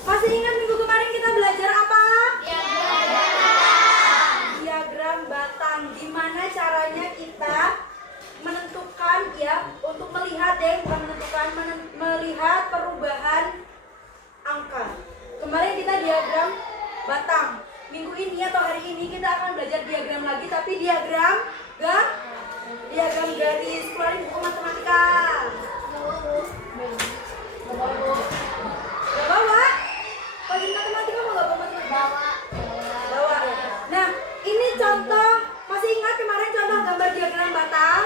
Masih ingat minggu kemarin kita belajar apa? Diagram batang. Gimana caranya kita menentukan ya, untuk melihat bukan menentukan, melihat perubahan angka. Kemarin kita diagram batang. Minggu ini atau hari ini kita akan belajar diagram lagi, tapi diagram garis. Keluarin buku matematika. Gak bawa? Pelajaran matematika mau gak bawa matematika? Bawa. Nah, ini contoh. Masih ingat kemarin contoh gambar diagram batang?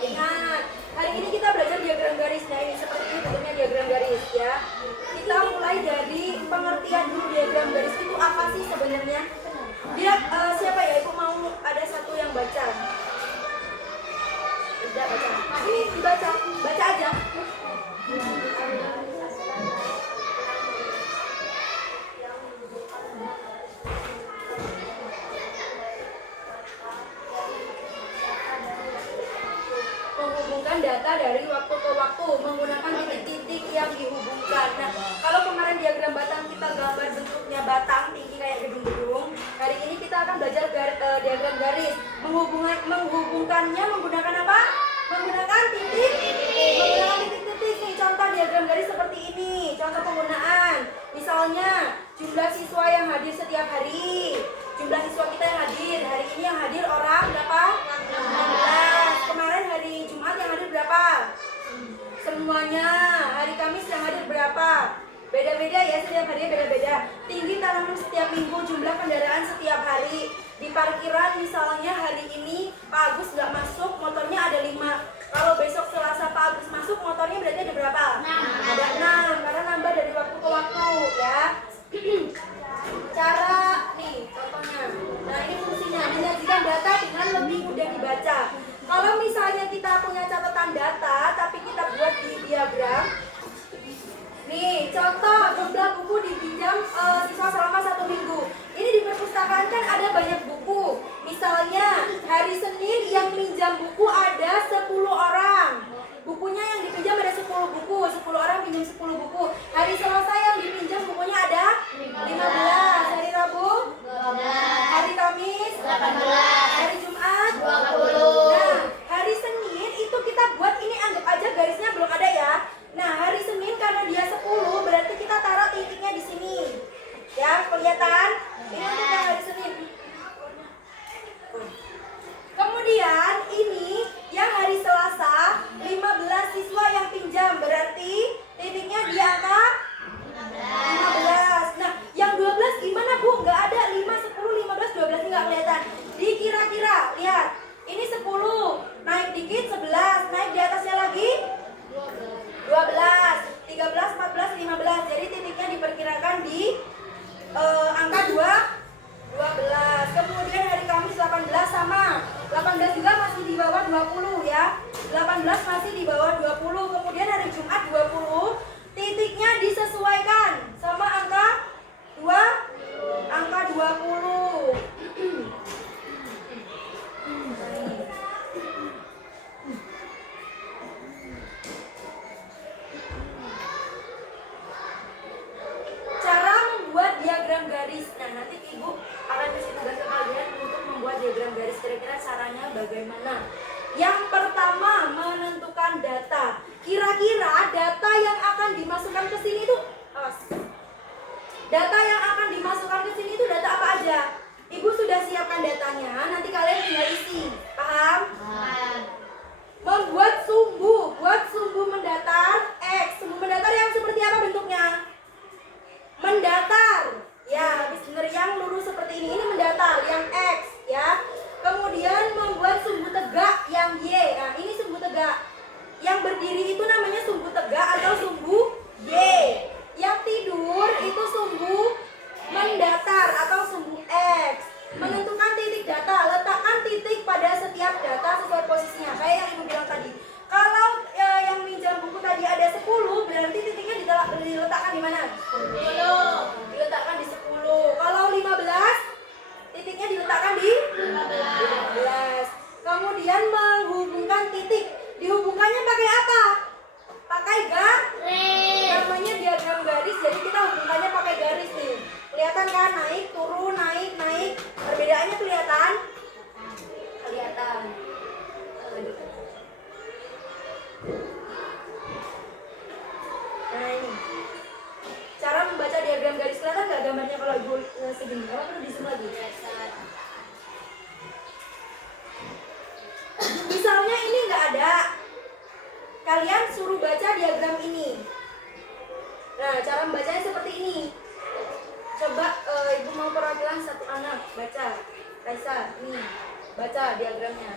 Ingat. Hari ini kita belajar diagram garis. Nah, ini seperti ini bentuknya diagram garis ya. Kita mulai dari pengertian dulu diagram garis itu apa sih sebenarnya? Dia siapa ya? Ibu mau ada satu yang baca. Tidak baca. Ini dibaca. Baca aja. Menghubungkan data dari waktu ke waktu menggunakan titik-titik yang dihubungkan. Nah, kalau kemarin diagram batang kita gambar bentuknya batang tinggi kayak gedung-gedung, hari ini kita akan belajar diagram garis. Menghubungkannya menggunakan apa? Menggunakan titik. Menggunakan titik-titik. Nih contoh diagram garis seperti ini. Contoh penggunaan. Misalnya jumlah siswa yang hadir setiap hari. Jumlah siswa kita yang hadir. Hari ini yang hadir orang berapa? 16. Kemarin hari Jumat yang hadir berapa? Semuanya. Hari Kamis yang hadir berapa? Beda-beda ya, setiap hari beda-beda. Tinggi tanaman setiap minggu, jumlah kendaraan setiap hari. Di parkiran misalnya hari ini Pak Agus nggak masuk, motornya ada 5. Kalau besok Selasa Pak Agus masuk, motornya berarti ada berapa? 6. Ada 6, karena nambah dari waktu ke waktu ya. Cara nih contohnya. Nah, ini fungsinya menyajikan data dengan lebih mudah dibaca. Kalau misalnya kita punya catatan data tapi kita buat di diagram. Nih, contoh jumlah buku dipinjam siswa selama 1 minggu. Ini di perpustakaan kan ada banyak buku. Misalnya hari Senin yang minjam buku ada 10 orang. Bukunya yang dipinjam ada 10 buku, 10 orang pinjam 10 buku. Hari Selasa yang dipinjam bukunya ada 15. Hari Rabu 12. Hari Kamis 18. Hari Jumat 20. Nah, hari Senin itu kita buat ini, anggap aja garisnya belum ada ya. Nah, hari Senin karena dia 10 berarti kita taruh titiknya di sini. Ya, kelihatan? Ini untuk hari Senin. Kemudian ini yang hari Selasa 15 siswa yang pinjam, berarti titiknya di angka 15. Nah, yang 12 gimana Bu? Nggak ada. 5, 10, 15, 12 ini nggak kelihatan. Dikira-kira, lihat. Ini 10, naik dikit 11, naik di atasnya lagi 12, 13, 14, 15. Jadi titiknya diperkirakan di angka 12. Kemudian hari Kamis 18 sama. 18 juga masih di bawah 20 ya. 18 masih di bawah 20. Kemudian hari Jumat 20, titiknya disesuaikan sama angka 20. Cara membuat diagram garis. Nah, nanti Ibu akan kasih tugas ke kalian untuk membuat diagram garis. Kira-kira caranya bagaimana? Yang pertama, menentukan data. Kira-kira data yang akan dimasukkan ke sini itu data yang akan dimasukkan ke sini itu data apa aja? Ibu sudah siapkan datanya, nanti kalian tinggal isi. Paham? Membuat sumbu, buat sumbu mendatar X. Sumbu mendatar yang seperti apa bentuknya? Kelihatan kan? Naik, turun, naik, naik. Perbedaannya kelihatan? Kelihatan. Nah ini cara membaca diagram garis, kelihatan nggak gambarnya kalau ibu segini? Kalau perlu di zoom lagi. Misalnya ini nggak ada, kalian suruh baca diagram ini. Nah, cara membacanya seperti ini. Coba ibu mau perwakilan satu anak baca. Kaisa, nih baca diagramnya.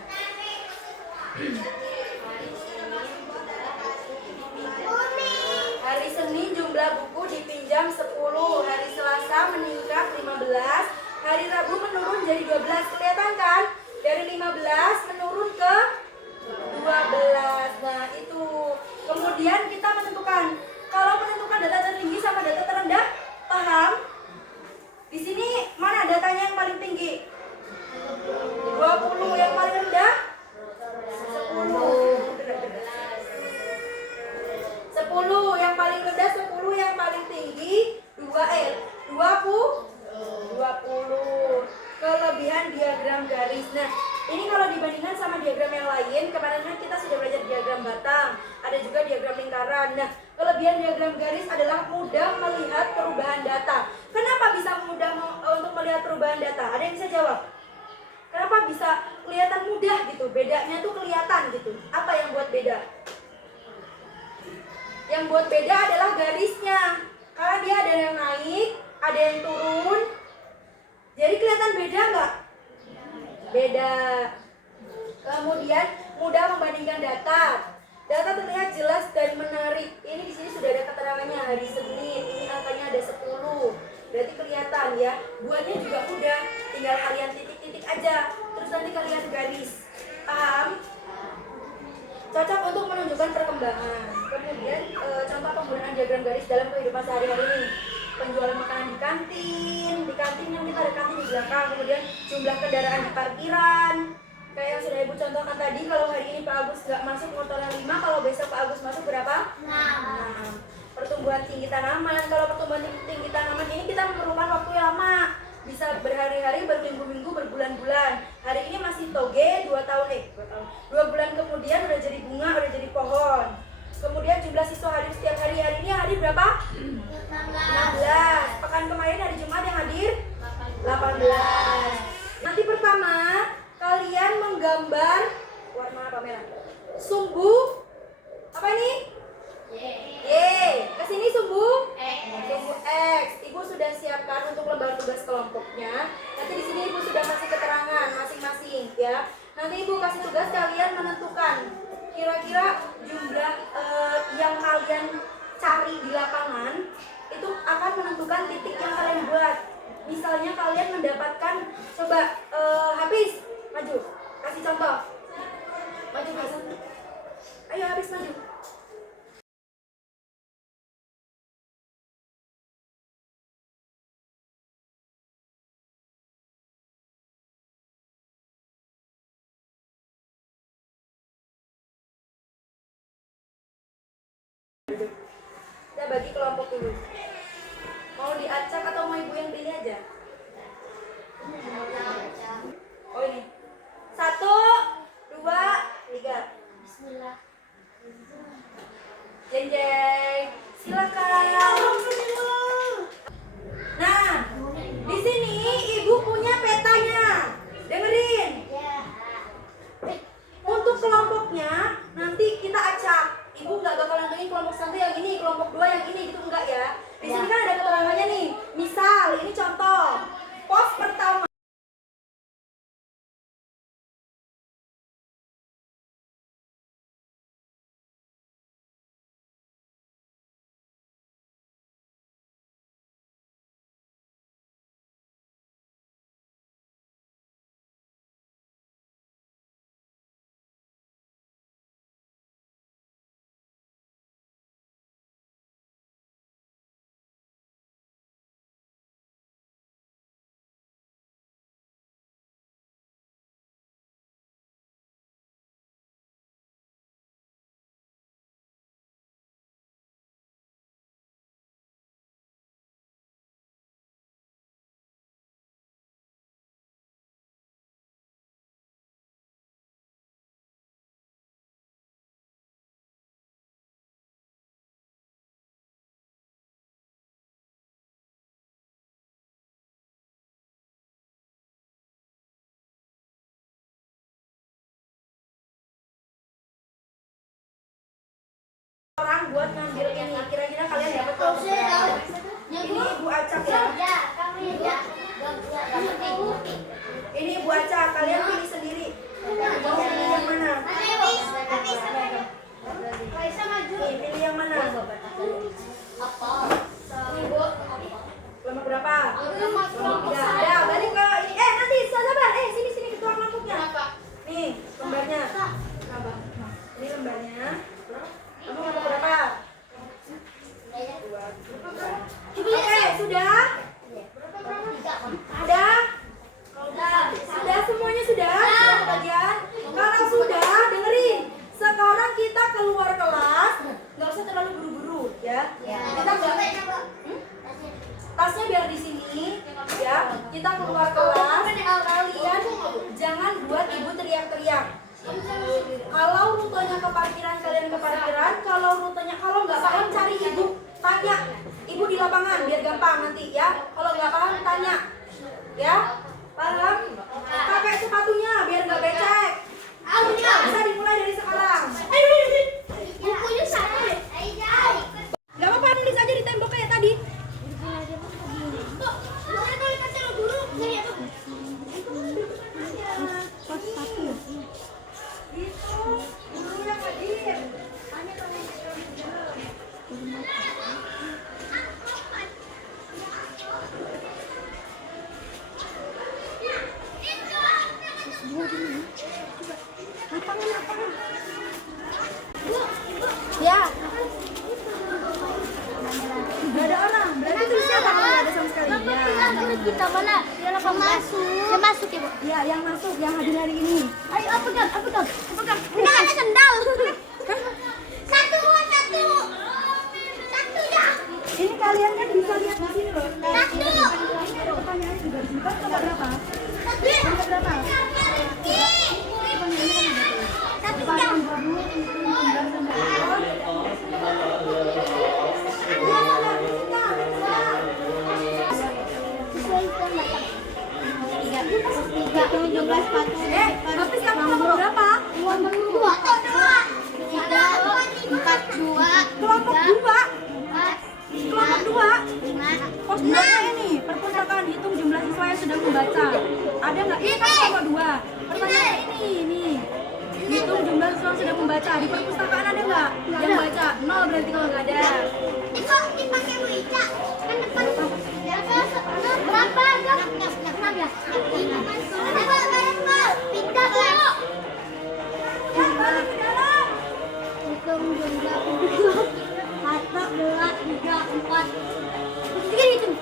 Hari Senin jumlah buku dipinjam 10, hari Selasa meningkat 15, hari Rabu menurun jadi 12. Kelihatan kan? Dari 15 menurun ke 12. Nah, itu. Kemudian kita menentukan. Kalau menentukan data tertinggi sama data terendah, paham? Di sini mana datanya yang paling tinggi? 20. Yang paling rendah? 10. 10. Yang paling rendah 10, yang paling tinggi 20. Kelebihan diagram garis. Nah, ini kalau dibandingkan sama diagram yang lain, kemarin kan kita sudah belajar diagram batang, ada juga diagram lingkaran. Nah, kelebihan diagram garis adalah mudah melihat perubahan data. Kenapa bisa mudah untuk melihat perubahan data? Ada yang bisa jawab? Kenapa bisa kelihatan mudah gitu? Bedanya tuh kelihatan gitu. Apa yang buat beda? Yang buat beda adalah garisnya. Karena dia ada yang naik, ada yang turun. Jadi kelihatan beda nggak? Beda. Kemudian mudah membandingkan data. Data terlihat jelas dan menarik. Ini di sini sudah ada keterangannya hari Senin. Ini angkanya ada 10. Berarti kelihatan ya. Buatnya juga mudah. Tinggal kalian titik-titik aja. Terus nanti kalian garis. Paham? Cocok untuk menunjukkan perkembangan. Kemudian contoh penggunaan diagram garis dalam kehidupan sehari-hari ini. Penjualan makanan di kantin yang kita ada kantin di belakang. Kemudian jumlah kendaraan di parkiran. Kayak yang sudah ibu contohkan tadi, kalau hari ini Pak Agus nggak masuk motornya 5, kalau besok Pak Agus masuk berapa? 6. Pertumbuhan tinggi tanaman. Kalau pertumbuhan tinggi tanaman ini kita memerlukan waktu yang lama. Bisa berhari-hari, berminggu-minggu, berbulan-bulan. Hari ini masih toge, 2 tahun. 2 bulan kemudian udah jadi bunga, udah jadi pohon. Kemudian jumlah siswa hadir setiap hari. Hari ini hadir berapa? 16. Pekan kemarin hari Jumat yang hadir 18. Nanti pertama kalian menggambar warna apa merah? Sumbu apa ini? Y. Kesini sumbu sumbu X. Ibu sudah siapkan untuk lembar tugas kelompoknya. Nanti di sini ibu sudah kasih keterangan masing-masing ya. Nanti ibu kasih tugas kalian menentukan kira-kira jumlah yang kalian cari di lapangan itu akan menentukan titik yang kalian buat. Misalnya kalian mendapatkan, coba habis maju, kasih contoh. Maju Mas. Ayo habis maju. Kita bagi kelompok dulu. Mau diacak atau mau ibu yang pilih aja? Oh ini. 1, 2, 3. Bismillah. Jeng jeng. Silakan. Nah, di sini ibu punya petanya. Dengerin. Untuk kelompoknya nanti kita acak. Ibu nggak bakal nentuin kelompok 1 yang ini, kelompok 2 yang ini, gitu enggak ya. Di sini kan ada keterangannya nih. Misal, ini contoh. Pos pertama buat ngambil ini. Kira-kira kalian dapat kelompok berapa? Ini Ibu Acak ya. Ini Ibu Acak, kalian pilih sendiri. Mau pilih yang mana? Pilih yang mana? Kelompok berapa? Ya, balik ke ini. Nanti sabar. Sini ketua kelompoknya. Nih, lembarnya. Ini lembarnya. Kamu kelompok berapa? Oke, sudah? Sudah semuanya sudah? Bagian? Kalau sudah, dengerin. Sekarang kita keluar kelas. Nggak usah terlalu buru-buru, ya. Kita nggak. Tasnya biar di sini, ya. Kita keluar kelas. Kalian jangan buat ibu teriak-teriak. Kalau rutenya ke parkiran, kalian ke parkiran. Kalau nggak paham cari ibu, tanya. Ibu di lapangan biar gampang nanti ya. Kalau nggak paham tanya, ya. Paham? Pakai sepatunya biar nggak becek. Bisa dimulai dari sekarang. Bukunya sama. Gak apa-apa, nulis aja di tembok kayak tadi. Ya. Gak ada orang. Berarti tulisnya apa? Gak ada sama sekali. Ya. Kita mana? Yang masuk. Yang masuk ya, Bu? Ya, yang masuk, yang hadir hari ini. Ayo, apa kan? Ini ada sendal. Satu ya. Ini kalian kan bisa lihat di sini loh. Satu. Pertanyaannya juga di sini. Kan nomor berapa? Satu. Nomor berapa? Satu jam. Habis kamu nomor berapa? Dua. Tiga. Empat. Dua. Kelompok 2. Kelompok 2. Lima. Pos 2 ini, perpustakaan hitung jumlah siswa yang sedang membaca. Ada nggak? Ini kan kelompok 2. Pertanyaan ini. Hitung jumlah siswa yang sedang membaca. Di perpustakaan ada nggak yang baca? 0 berarti kalau nggak ada. Itu dipakai Bu Ica. Kan depan. Berapa? Enam ya? Pindah, Bu. Yang balik ke dalam. Hitung jumlah penduduk. 1, 2, 3, 4. Tiga hitung.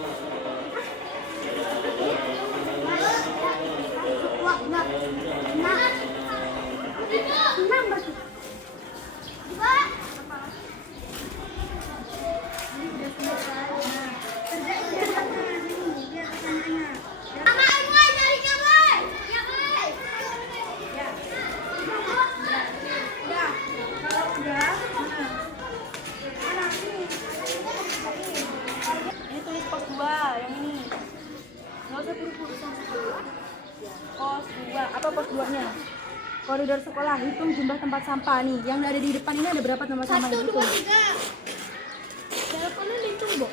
Enam berarti. Dua. Sama Ibu cari kabar. Ya, Boy. Udah. Kalau udah, mana? Sini. Ini tulis pos 2 yang ini. Nggak usah buru-buru sama sekali. Pos 2. Apa pos 2-nya? Koridor sekolah, hitung jumlah tempat sampah nih. Yang ada di depan ini ada berapa tempat sampah? 1, 2, Hitung. 3. Serokonnya dihitung, Bu.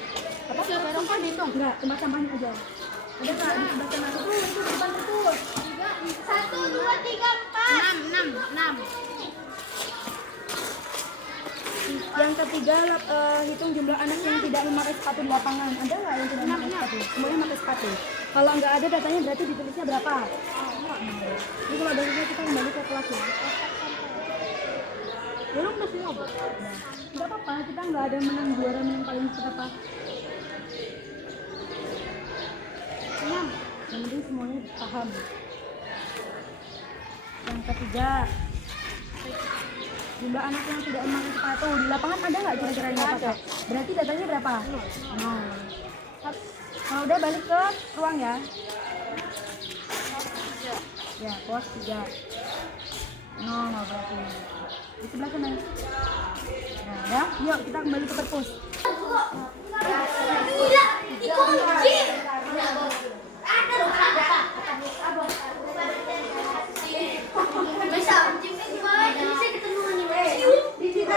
Apa? Serokon dihitung. Enggak, tempat sampahnya aja. Ada nggak di sebelah sana? Itu di depan itu. 1, 2, 3, 4. 6. Yang ketiga, hitung jumlah anak yang tidak memakai sepatu di lapangan. Ada nggak yang tidak memakai sepatu? Semuanya pakai sepatu. Kalau nggak ada datanya berarti ditulisnya berapa? Jadi kalau dari kita kembali ke kelas ya. Ya lu udah semua, Bu. Nggak apa-apa, kita nggak ada menang juara menang paling berapa. Yang penting semuanya paham. Yang ketiga, jumlah anak yang tidak memakai sepatu di lapangan ada nggak kira-kira yang nggak pakai? Berarti datanya berapa? 0. Kalau udah balik ke ruang ya. Ya, pos 3. 0 berarti. Di sebelah sana. Nah, udah. Yuk kita kembali ke perpus. Gila, dikunci. Bisa. Bisa ketemu nih. Di sini.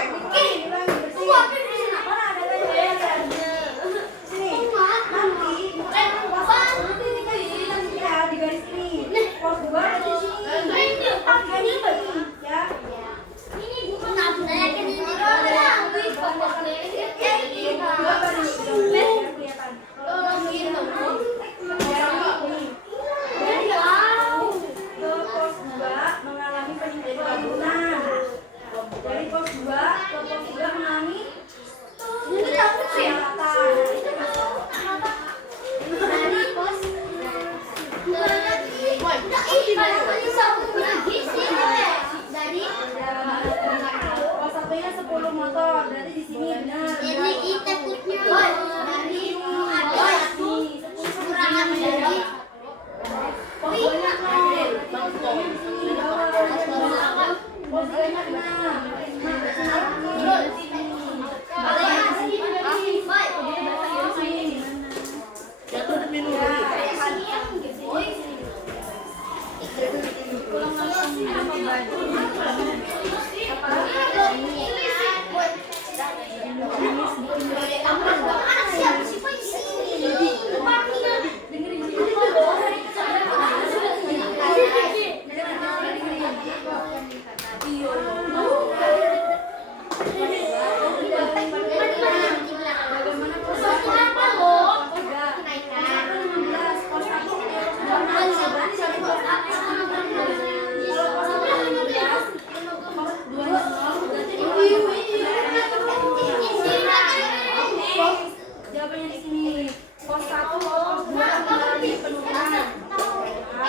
tipenya di sini. Pos 1 ke pos 2 mengalami penurunan.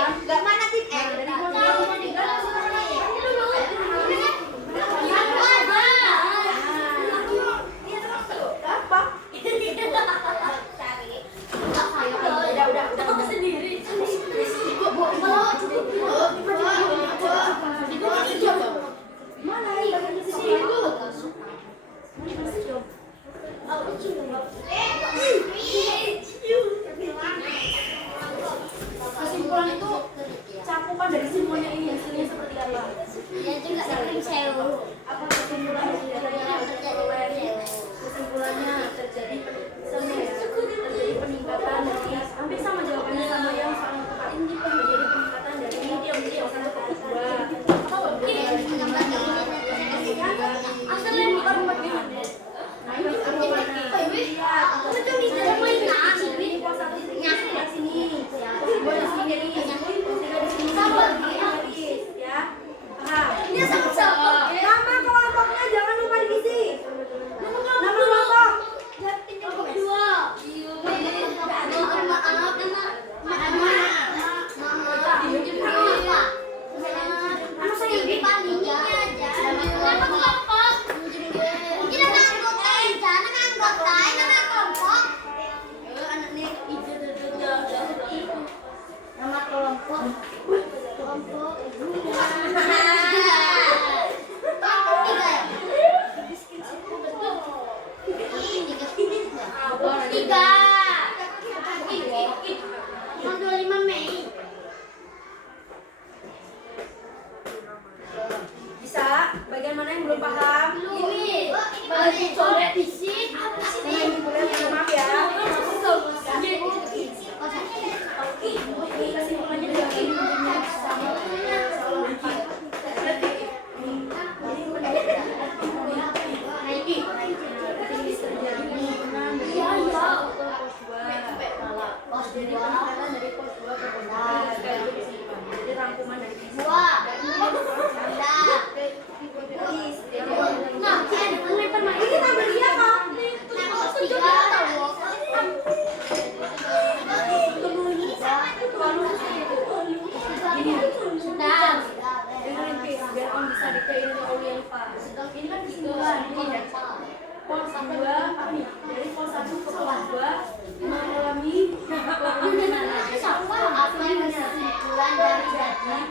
Enggak mana tip Dari pos 2 ke pos 3 apa? Udah. Sendiri. Mana yang bagian di sini? Kesimpulan itu cakupan dari semuanya ini hasilnya seperti apa? Ya juga sering sewu. Apa kesimpulannya? Kesimpulannya terjadi peningkatan dari hampir sama jawabannya sama yang soal tepat ini terjadi peningkatan dari pos 1 ke pos 2. Asalnya bukan bagaimana. Nah ini apa warna? Betul di dalam mainan. Ini pos 1 di sini, pos 2 di sini, pos 3 di sini. Ya, paham? Dia sama-sama. Nama kelompoknya jangan lupa diisi. Nama kelompok. Kelompok 2. Anak saya di palingnya aja. Nama kelompok. Mungkin anak anggota aja, anak anggota, nama kelompok. Nama kelompok. Kelompok. Tiga. Tanggal 5 Mei. Bisa? Bagian mana yang belum paham? Ini baju coret isi. Maaf ya. Ini kesimpulannya juga ini sama jadi peningkatan dari pos 2 ke pos 3. Jadi rangkuman dari pos 2. Ini tambah dia kok. Biar om bisa dikain oleh Pak. Ini kan kesimpulan ini pos 2 dari pos 1 ke pos 2 mengalami penurunan. Apa yang kesimpulan dari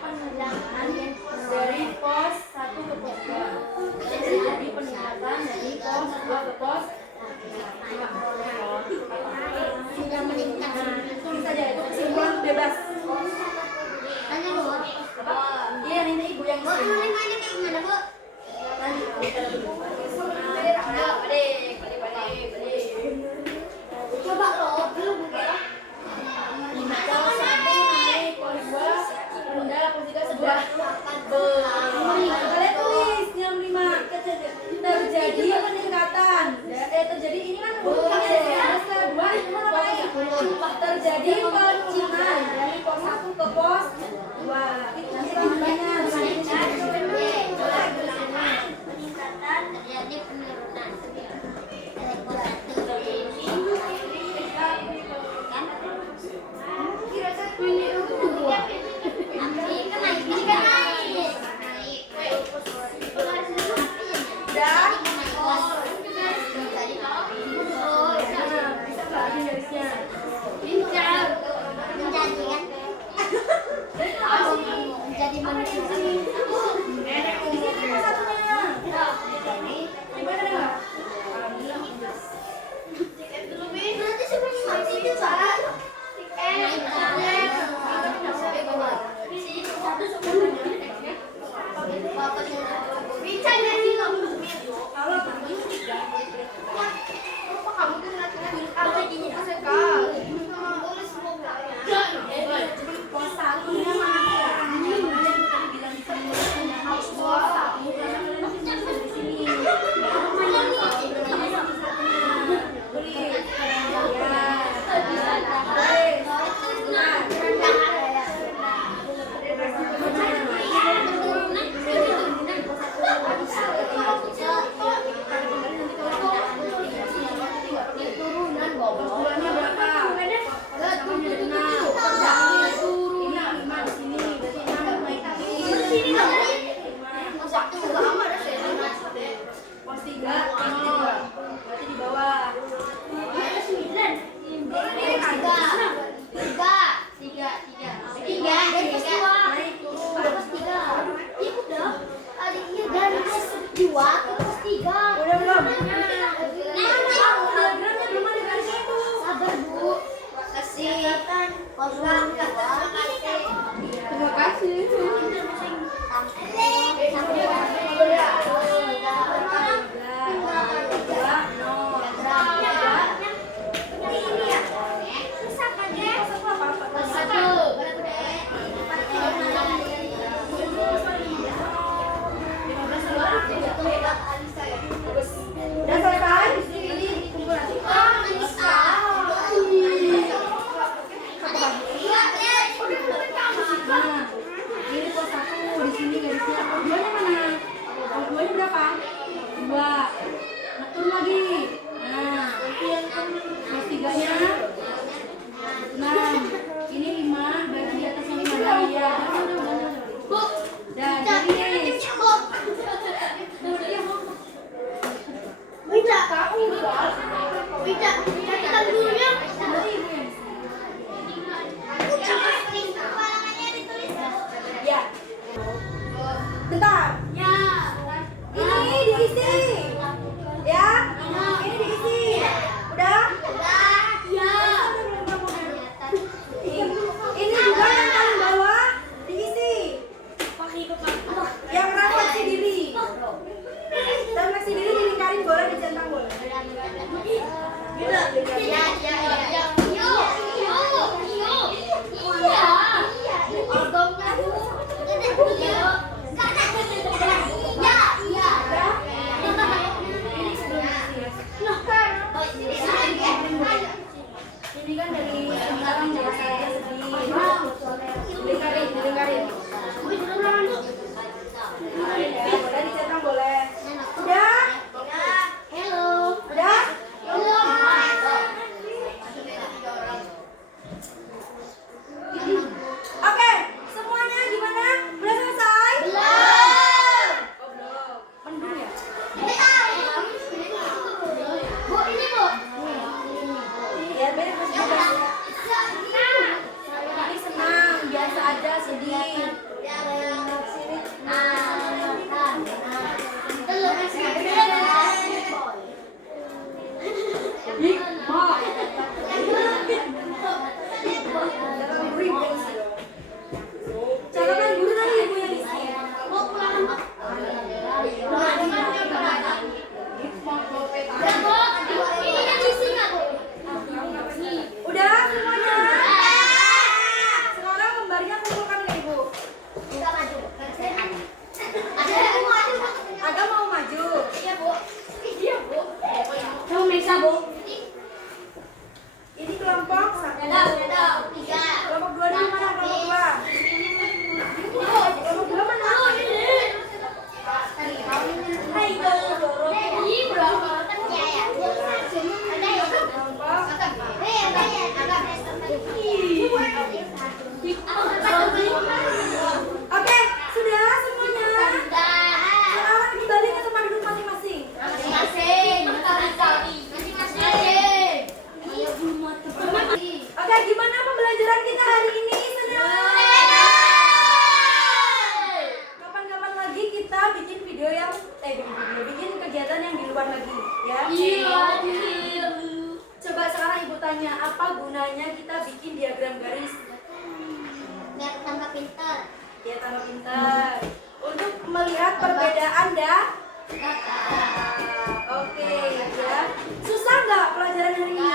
pengulangan dari pos 1 ke pos 2. Jadi peningkatan dari pos 2 ke pos 5. Hingga meningkatkan. Tulis saja itu kesimpulan bebas. Tanya Bu. Iya, nanti ibu yang Bu, isi. nilainya kayak gimana Bu? Coba loh, belum buka. Pos 1 naik, pos 2 rendah, pos 3 sebelah. Kalian tulis yang 5 terjadi peningkatan. Terjadi ini kan terjadi penurunan dari pos 1 ke pos 2. Nanti tambahnya Peningkatan terjadi penurunan. Dari pos 1 ini bisa nggak garisnya? Tiga. Kelompok 2 di mana? Kelompok 2. Kelompok 2 mana? Hai Doro. Ih, berapa kerja ya? Ada ya? Kelompok Oke, sudah semuanya. Sekarang kembali ke tempat duduk masing-masing. Oke, gimana pembelajaran kita hari ini? Senang? Kapan-kapan lagi kita bikin video yang bikin kegiatan yang di luar lagi, ya? Coba sekarang Ibu tanya, apa gunanya kita bikin diagram garis? Biar tambah pintar. Ya, tambah pintar. Untuk melihat perbedaan Oke, ya. Susah nggak pelajaran hari ini?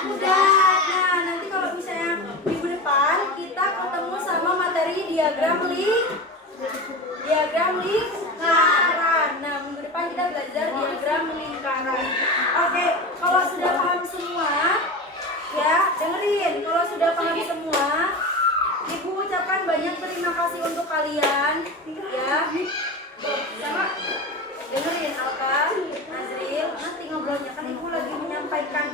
Mudah. Nah, nanti kalau misalnya minggu depan kita ketemu sama materi diagram lingkaran. Nah, minggu depan kita belajar diagram lingkaran. Oke, kalau sudah paham semua, ya dengerin. Kalau sudah paham semua, Ibu ucapkan banyak terima kasih untuk kalian, ya. Sama dengerin Alka, Nazril, nanti ngobrolnya kan Ibu lagi menyampaikan.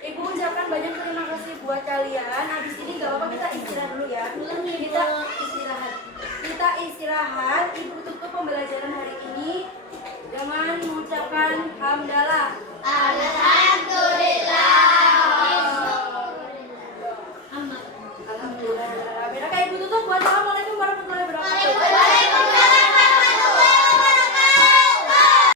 Ibu ucapkan banyak terima kasih buat kalian. Habis ini gak apa-apa kita istirahat dulu ya. Kita istirahat. Ibu tutup pembelajaran hari ini dengan mengucapkan hamdalah. Alhamdulillah. Alhamdulillah. Ibu tutup buat kamu.